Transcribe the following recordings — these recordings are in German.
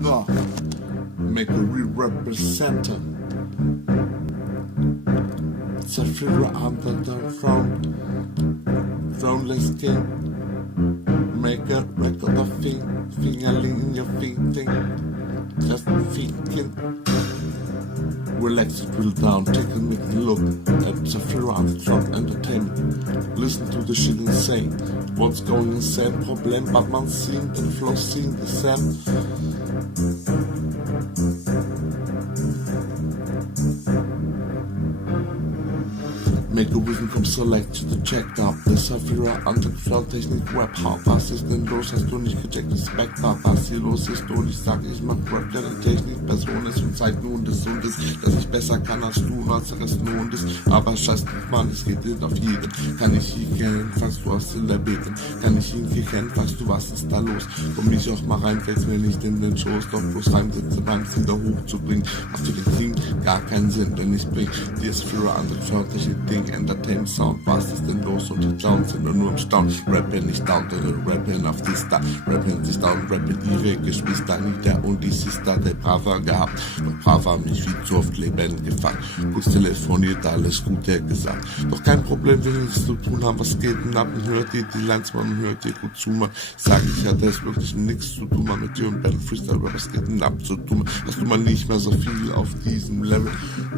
No, make a real representer. It's a figure under the throneless king. Make a record of fingerling in your thinking. Just thinking. Relax it real down, take a look at Zafira Underground Entertainment. Listen to the shit insane. What's going insane? Problem, but man seeing the flow, seeing the same. Make a Rhythm from Select to the checked up. The Zafira Underground Technik Rap Hard. Was ist denn los? Hast du nicht gecheckt? Respekt ab. Was hier los ist? Und ich sag, ich mach Rap, der die Technik Person ist und zeigt nun des Hundes, dass ich besser kann als du und als der Rest nur und ist. Aber scheiß drauf, Mann, es geht nicht auf jeden. Kann ich ihn kennen, fragst du aus der Beten. Kann ich ihn kennen, fragst du, was ist da los? Komm mich auch mal rein, fällt's mir nicht in den Schoß. Doch bloß Reimsätze beim wieder hochzubringen. Macht für den Ding gar keinen Sinn, denn ich bring dir Zafira Underground Technik Ding. Entertainment Sound, was ist denn los? Und die Clowns sind nur im Staunen. Rappen nicht down, denn rappen auf die Star. Rappen sich down, rappen ihre Geschwister nieder und die Sister der Brava gehabt. Doch Brava mich wie zu oft Leben gefangen. Kurz telefoniert, alles Gute gesagt. Doch kein Problem, will nichts zu tun haben, was geht denn ab? Und hört ihr die Lines, man hört ihr gut zu, man. Sag ich ja, das ist wirklich nichts zu tun, man, mit dir und Battle Freestyle, aber was geht denn ab zu tun? Hast du mal nicht mehr so viel auf diesem Level.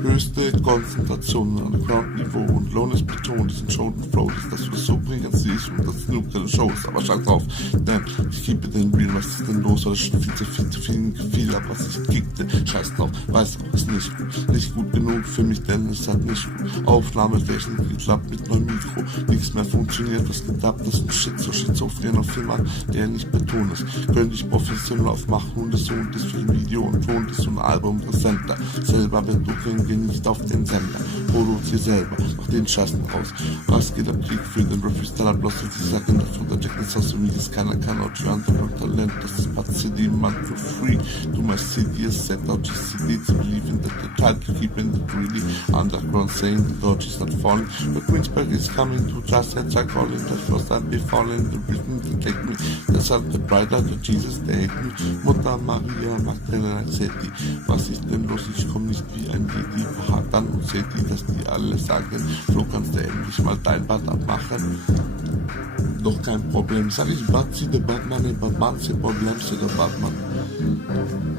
Höchste Konzentration an Ground-Niveau und Lohn ist betont, diesen Show und Flow, dass du das so bringen siehst und das genug deine Show ist, aber scheiß drauf, denn ich gebe den Real, was ist denn los, weil ich schon viel zu viel Gefühl hab, was ich kickte, scheiß drauf, weiß auch, ist nicht gut genug für mich, denn es hat nicht gut Aufnahmeflächen geklappt mit neuem Mikro, nichts mehr funktioniert, was geklappt ist, ein Shit, so schizophren auf jemand, der nicht betont ist, könnte ich professionell aufmachen und es und ist für ein Video und Ton ist so ein Album präsenter, selber wenn du kriegst, geh nicht auf den Sender, produzier selber, mach den Scheißen raus. Was geht am Krieg für den Rap-Freestyler? Bloß jetzt die Sache nicht von der Jack ins Haus, wie das keiner kann. Out your underground Talent, das ist Part CD, man for free. Do my CD is set out your CD to believe in that the title, keeping it really underground, saying the Dodge is not falling. The Queensberg is coming to just and I calling, the first I'll be falling, the rhythm to take me. The sun, the brighter, the Jesus, they hate me. Mutter Maria macht einen Zetti. Was ist denn los? Ich komm nicht wie ein Jedi. Beharrt dann und seht ihr, dass die alle sagen, so kannst du endlich mal dein Bad abmachen. Doch kein Problem, sag ich Batzi, der Batman, der Batman, der Problem, der Batman.